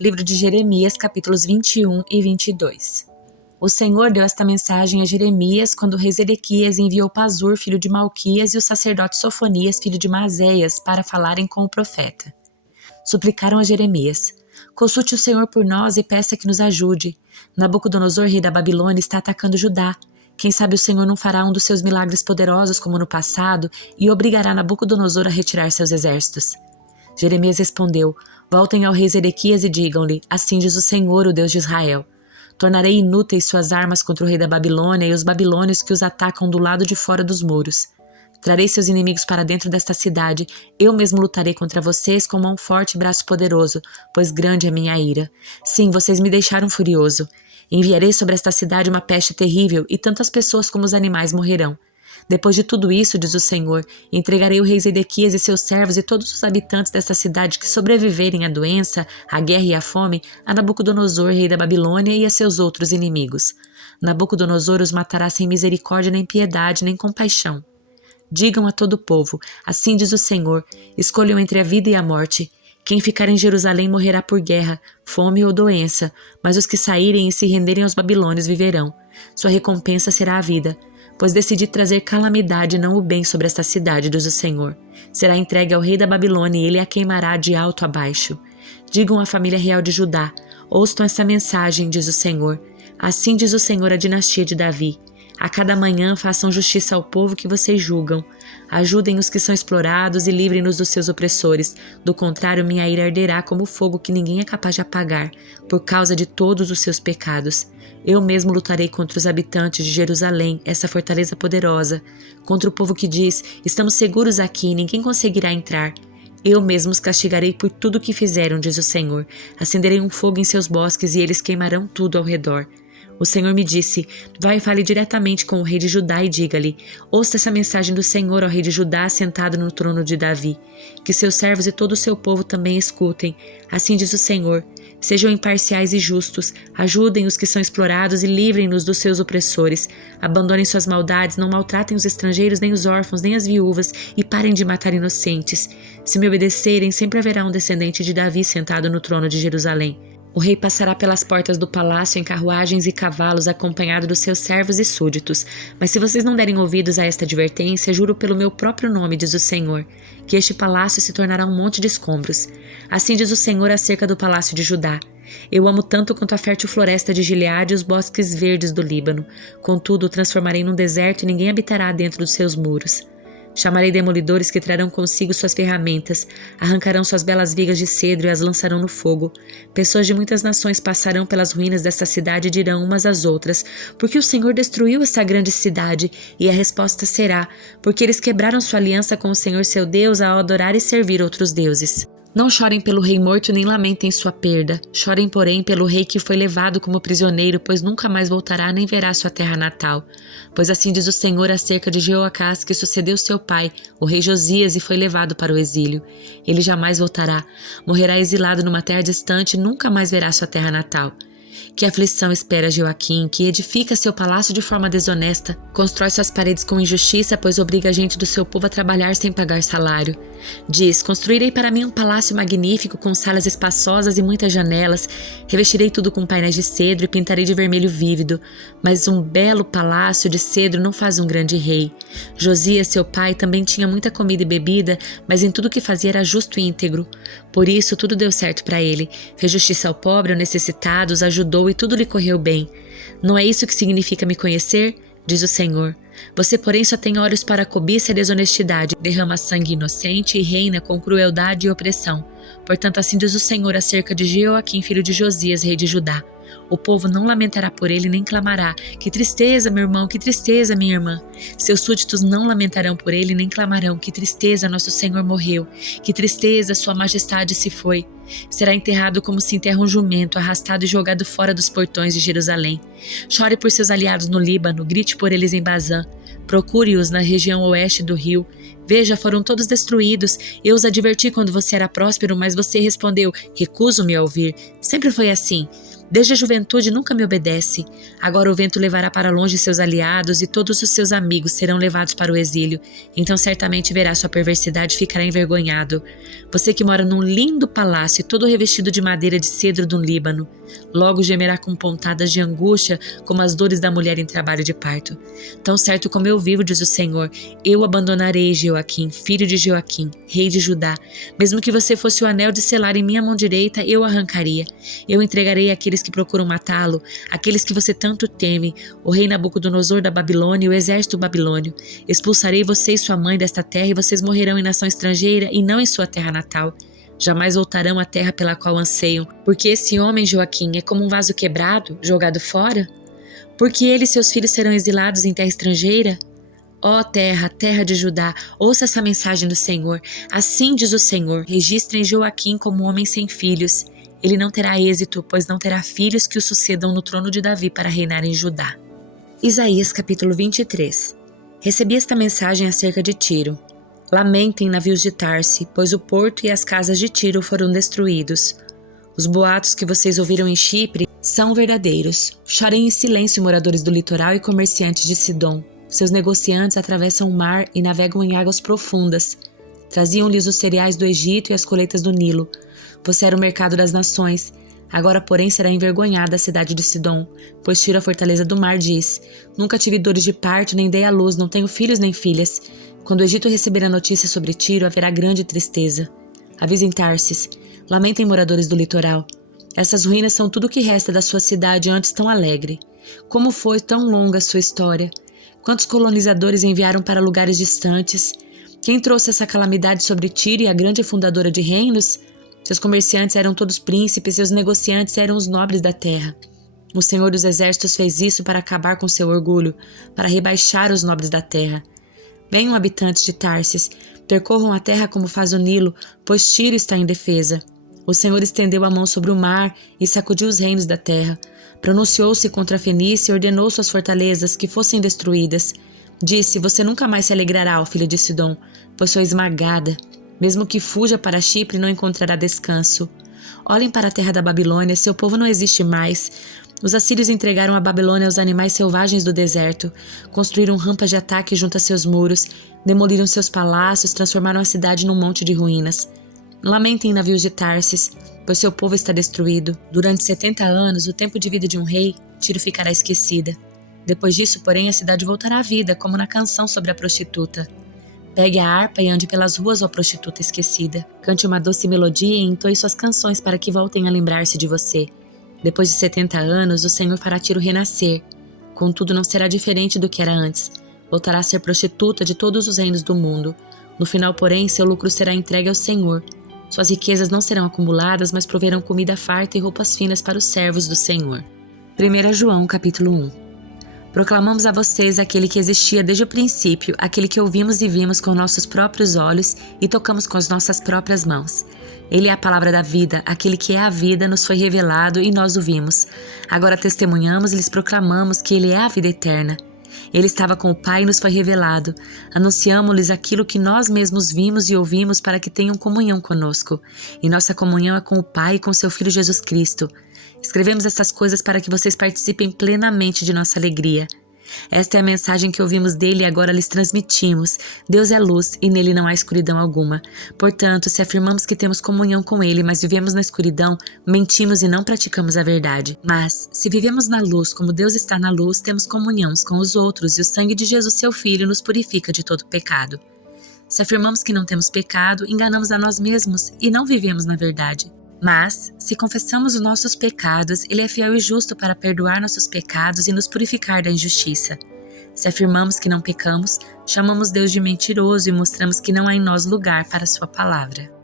Livro de Jeremias, capítulos 21 e 22. O Senhor deu esta mensagem a Jeremias quando o rei Zedequias enviou Pazur, filho de Malquias, e o sacerdote Sofonias, filho de Maazéias, para falarem com o profeta. Suplicaram a Jeremias: consulte o Senhor por nós e peça que nos ajude. Nabucodonosor, rei da Babilônia, está atacando Judá. Quem sabe o Senhor não fará um dos seus milagres poderosos como no passado e obrigará Nabucodonosor a retirar seus exércitos. Jeremias respondeu: voltem ao rei Zedequias e digam-lhe: assim diz o Senhor, o Deus de Israel. Tornarei inúteis suas armas contra o rei da Babilônia e os babilônios que os atacam do lado de fora dos muros. Trarei seus inimigos para dentro desta cidade, eu mesmo lutarei contra vocês com mão forte e braço poderoso, pois grande é minha ira. Sim, vocês me deixaram furioso. Enviarei sobre esta cidade uma peste terrível e tanto as pessoas como os animais morrerão. Depois de tudo isso, diz o Senhor, entregarei o rei Zedequias e seus servos e todos os habitantes desta cidade que sobreviverem à doença, à guerra e à fome, a Nabucodonosor, rei da Babilônia, e a seus outros inimigos. Nabucodonosor os matará sem misericórdia, nem piedade, nem compaixão. Digam a todo o povo: assim diz o Senhor, escolham entre a vida e a morte. Quem ficar em Jerusalém morrerá por guerra, fome ou doença, mas os que saírem e se renderem aos babilônios viverão. Sua recompensa será a vida. Pois decidi trazer calamidade e não o bem sobre esta cidade, diz o Senhor. Será entregue ao rei da Babilônia e ele a queimará de alto a baixo. Digam à família real de Judá: ouçam essa mensagem, diz o Senhor. Assim diz o Senhor à dinastia de Davi: a cada manhã façam justiça ao povo que vocês julgam. Ajudem os que são explorados e livrem-nos dos seus opressores. Do contrário, minha ira arderá como fogo que ninguém é capaz de apagar, por causa de todos os seus pecados. Eu mesmo lutarei contra os habitantes de Jerusalém, essa fortaleza poderosa, contra o povo que diz: estamos seguros aqui, ninguém conseguirá entrar. Eu mesmo os castigarei por tudo o que fizeram, diz o Senhor. Acenderei um fogo em seus bosques e eles queimarão tudo ao redor. O Senhor me disse: vai e fale diretamente com o rei de Judá e diga-lhe: ouça essa mensagem do Senhor ao rei de Judá sentado no trono de Davi. Que seus servos e todo o seu povo também escutem. Assim diz o Senhor: sejam imparciais e justos, ajudem os que são explorados e livrem-nos dos seus opressores. Abandonem suas maldades, não maltratem os estrangeiros, nem os órfãos, nem as viúvas, e parem de matar inocentes. Se me obedecerem, sempre haverá um descendente de Davi sentado no trono de Jerusalém. O rei passará pelas portas do palácio em carruagens e cavalos, acompanhado dos seus servos e súditos. Mas se vocês não derem ouvidos a esta advertência, juro pelo meu próprio nome, diz o Senhor, que este palácio se tornará um monte de escombros. Assim diz o Senhor acerca do palácio de Judá: eu amo tanto quanto a fértil floresta de Gileade e os bosques verdes do Líbano. Contudo, o transformarei num deserto e ninguém habitará dentro dos seus muros. Chamarei demolidores que trarão consigo suas ferramentas, arrancarão suas belas vigas de cedro e as lançarão no fogo. Pessoas de muitas nações passarão pelas ruínas desta cidade e dirão umas às outras: por que o Senhor destruiu esta grande cidade? E a resposta será: porque eles quebraram sua aliança com o Senhor seu Deus ao adorar e servir outros deuses. Não chorem pelo rei morto nem lamentem sua perda. Chorem, porém, pelo rei que foi levado como prisioneiro, pois nunca mais voltará nem verá sua terra natal. Pois assim diz o Senhor acerca de Jeoacás, que sucedeu seu pai, o rei Josias, e foi levado para o exílio. Ele jamais voltará. Morrerá exilado numa terra distante e nunca mais verá sua terra natal. Que aflição espera Jeoaquim, que edifica seu palácio de forma desonesta, constrói suas paredes com injustiça, pois obriga a gente do seu povo a trabalhar sem pagar salário. Diz: construirei para mim um palácio magnífico, com salas espaçosas e muitas janelas, revestirei tudo com painéis de cedro e pintarei de vermelho vívido. Mas um belo palácio de cedro não faz um grande rei. Josias, seu pai, também tinha muita comida e bebida, mas em tudo o que fazia era justo e íntegro. Por isso tudo deu certo para ele. Fez justiça ao pobre, ao necessitado, os ajudou e tudo lhe correu bem. Não é isso que significa me conhecer? Diz o Senhor. Você, porém, só tem olhos para a cobiça e a desonestidade, derrama sangue inocente e reina com crueldade e opressão. Portanto, assim diz o Senhor acerca de Jeoaquim, filho de Josias, rei de Judá: o povo não lamentará por ele nem clamará: que tristeza, meu irmão, que tristeza, minha irmã. Seus súditos não lamentarão por ele nem clamarão: que tristeza, nosso Senhor morreu. Que tristeza, sua majestade se foi. Será enterrado como se enterra um jumento, arrastado e jogado fora dos portões de Jerusalém. Chore por seus aliados no Líbano, grite por eles em Bazã. Procure-os na região oeste do rio. Veja, foram todos destruídos. Eu os adverti quando você era próspero, mas você respondeu: recuso-me a ouvir. Sempre foi assim. Desde a juventude nunca me obedece. Agora o vento levará para longe seus aliados e todos os seus amigos serão levados para o exílio. Então certamente verá sua perversidade e ficará envergonhado. Você que mora num lindo palácio, todo revestido de madeira de cedro do Líbano, logo gemerá com pontadas de angústia, como as dores da mulher em trabalho de parto. Tão certo como eu vivo, diz o Senhor, eu abandonarei Jeoaquim, filho de Jeoaquim, rei de Judá. Mesmo que você fosse o anel de selar em minha mão direita, eu arrancaria. Eu entregarei àqueles que procuram matá-lo, aqueles que você tanto teme, o rei Nabucodonosor da Babilônia e o exército babilônio. Expulsarei você e sua mãe desta terra e vocês morrerão em nação estrangeira e não em sua terra natal. Jamais voltarão à terra pela qual anseiam, porque esse homem, Joaquim, é como um vaso quebrado, jogado fora? Porque ele e seus filhos serão exilados em terra estrangeira? Ó terra, terra de Judá, ouça essa mensagem do Senhor. Assim diz o Senhor, registrem Joaquim como homem sem filhos. Ele não terá êxito, pois não terá filhos que o sucedam no trono de Davi para reinar em Judá. Isaías capítulo 23. Recebi esta mensagem acerca de Tiro. Lamentem, navios de Tarse, pois o porto e as casas de Tiro foram destruídos. Os boatos que vocês ouviram em Chipre são verdadeiros. Chorem em silêncio, moradores do litoral e comerciantes de Sidom. Seus negociantes atravessam o mar e navegam em águas profundas. Traziam-lhes os cereais do Egito e as colheitas do Nilo. Você era o mercado das nações. Agora, porém, será envergonhada a cidade de Sidom, pois Tiro, a fortaleza do mar, diz: Nunca tive dores de parto, nem dei à luz, não tenho filhos nem filhas. Quando o Egito receber a notícia sobre Tiro, haverá grande tristeza. Avisem Tarsis, lamentem moradores do litoral. Essas ruínas são tudo o que resta da sua cidade antes tão alegre. Como foi tão longa a sua história? Quantos colonizadores enviaram para lugares distantes? Quem trouxe essa calamidade sobre Tiro e a grande fundadora de reinos? Seus comerciantes eram todos príncipes, seus negociantes eram os nobres da terra. O Senhor dos Exércitos fez isso para acabar com seu orgulho, para rebaixar os nobres da terra. Venham, habitantes de Tarsis, percorram a terra como faz o Nilo, pois Tiro está em defesa. O Senhor estendeu a mão sobre o mar e sacudiu os reinos da terra. Pronunciou-se contra a Fenícia e ordenou suas fortalezas que fossem destruídas. Disse: Você nunca mais se alegrará, ó filha de Sidom, pois sou esmagada. Mesmo que fuja para Chipre, não encontrará descanso. Olhem para a terra da Babilônia, seu povo não existe mais. Os assírios entregaram a Babilônia aos animais selvagens do deserto, construíram rampas de ataque junto a seus muros, demoliram seus palácios, transformaram a cidade num monte de ruínas. Lamentem, navios de Tarsis, pois seu povo está destruído. Durante 70 anos, o tempo de vida de um rei, Tiro ficará esquecida. Depois disso, porém, a cidade voltará à vida, como na canção sobre a prostituta. Pegue a harpa e ande pelas ruas, ó prostituta esquecida. Cante uma doce melodia e entoie suas canções para que voltem a lembrar-se de você. Depois de 70 anos, o Senhor fará Tiro renascer. Contudo, não será diferente do que era antes. Voltará a ser prostituta de todos os reinos do mundo. No final, porém, seu lucro será entregue ao Senhor. Suas riquezas não serão acumuladas, mas proverão comida farta e roupas finas para os servos do Senhor. 1 João, capítulo 1. Proclamamos a vocês aquele que existia desde o princípio, aquele que ouvimos e vimos com nossos próprios olhos e tocamos com as nossas próprias mãos. Ele é a palavra da vida, aquele que é a vida nos foi revelado e nós o vimos. Agora testemunhamos e lhes proclamamos que ele é a vida eterna. Ele estava com o Pai e nos foi revelado. Anunciamo-lhes aquilo que nós mesmos vimos e ouvimos para que tenham comunhão conosco. E nossa comunhão é com o Pai e com seu Filho Jesus Cristo. Escrevemos essas coisas para que vocês participem plenamente de nossa alegria. Esta é a mensagem que ouvimos dele e agora lhes transmitimos. Deus é luz e nele não há escuridão alguma. Portanto, se afirmamos que temos comunhão com ele, mas vivemos na escuridão, mentimos e não praticamos a verdade. Mas, se vivemos na luz como Deus está na luz, temos comunhão uns com os outros e o sangue de Jesus, seu Filho, nos purifica de todo pecado. Se afirmamos que não temos pecado, enganamos a nós mesmos e não vivemos na verdade. Mas, se confessamos os nossos pecados, ele é fiel e justo para perdoar nossos pecados e nos purificar da injustiça. Se afirmamos que não pecamos, chamamos Deus de mentiroso e mostramos que não há em nós lugar para a sua palavra.